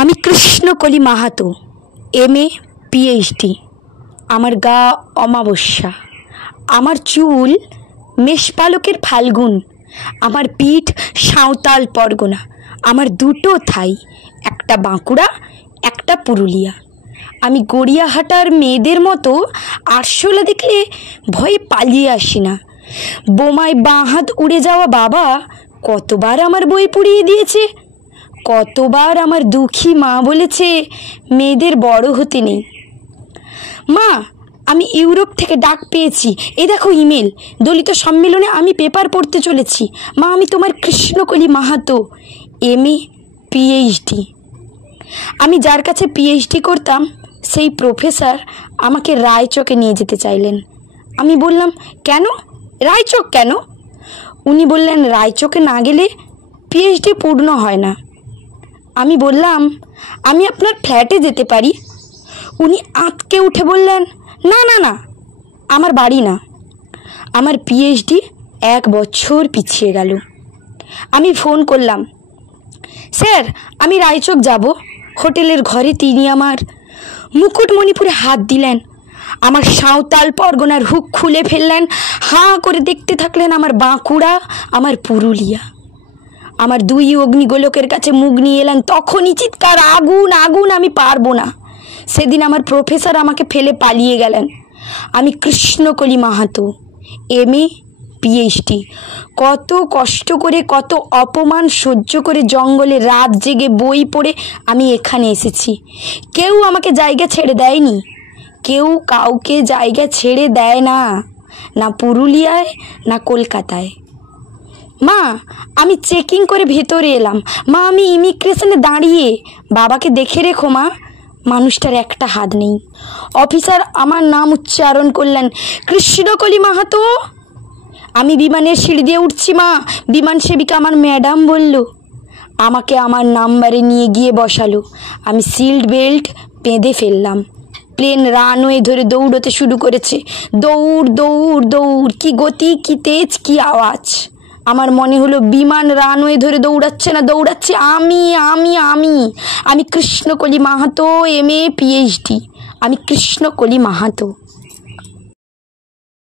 আমি Krishnakoli Mahato, MA PhD। আমার গা অমাবস্যা, আমার চুল মেষপালকের ফাল্গুন, আমার পিঠ সাঁওতাল পরগনা, আমার দুটো থাই, একটা বাঁকুড়া একটা পুরুলিয়া। আমি গড়িয়াহাটার মেয়েদের মতো আরশোলা দেখলে ভয়ে পালিয়ে আসি না। বোমায় বাঁ হাত উড়ে যাওয়া বাবা কতবার আমার বই পুড়িয়ে দিয়েছে, কতবার আমার দুঃখী মা বলেছে মেয়েদের বড় হতে নেই। মা, আমি ইউরোপ থেকে ডাক পেয়েছি, এ দেখো ইমেল, দলিত সম্মেলনে আমি পেপার পড়তে চলেছি। মা, আমি তোমার কৃষ্ণকলি মাহাতো, MA PhD। আমি যার কাছে PhD করতাম সেই প্রফেসর আমাকে রায়চকে নিয়ে যেতে চাইলেন। আমি বললাম, কেন রায়চক কেন? উনি বললেন, রায়চকে না গেলে PhD পূর্ণ হয় না। আমি বললাম, আমি আপনার ফ্ল্যাটে যেতে পারি। উনি আঁতকে উঠে বললেন, না না না, আমার বাড়ি না। আমার PhD 1 বছর পিছিয়ে গেল। আমি ফোন করলাম, স্যার আমি রায়চক যাব। হোটেলের ঘরে তিনি আমার মুকুটমণিপুরে হাত দিলেন, আমার সাঁওতাল পরগনার হুক খুলে ফেললেন, হাঁ করে দেখতে থাকলেন আমার বাঁকুড়া, আমার পুরুলিয়া। আমার 2 অগ্নিগোলকের কাছে মুখ নিয়ে এলেন, তখনই চিৎকার, আগুন আগুন, আমি পারবো না। সেদিন আমার প্রফেসর আমাকে ফেলে পালিয়ে গেলেন। আমি কৃষ্ণকলি মাহাতো, MA PhD। কত কষ্ট করে, কত অপমান সহ্য করে জঙ্গলে রাত জেগে বই পড়ে আমি এখানে এসেছি। কেউ আমাকে জায়গা ছেড়ে দেয়নি, কেউ কাউকে জায়গা ছেড়ে দেয় না, না পুরুলিয়ায় না কলকাতায়। মা, আমি চেকিং করে ভেতরে এলাম। মা, আমি ইমিগ্রেশনে দাঁড়িয়ে, বাবাকে দেখে রেখো মা। মানুষটার একটা হাত নেই। অফিসার আমার নাম উচ্চারণ করলেন, কৃষ্ণকলি মাহাতো। আমি বিমানের সিঁড়ি দিয়ে উঠছি মা। বিমান সেবিকা আমার ম্যাডাম বলল, আমাকে আমার নাম্বারে নিয়ে গিয়ে বসালো। আমি সিট বেল্ট বেঁধে ফেললাম। প্লেন রানওয়ে ধরে দৌড়তে শুরু করেছে। দৌড় দৌড় দৌড়, কি গতি, কি তেজ, কি আওয়াজ। আমার মনে হলো বিমান রানওয়ে ধরে দৌড়াচ্ছে না, দৌড়াচ্ছে আমি আমি আমি আমি কৃষ্ণকলি মাহাতো, MA PhD। আমি কৃষ্ণকলি মাহাতো।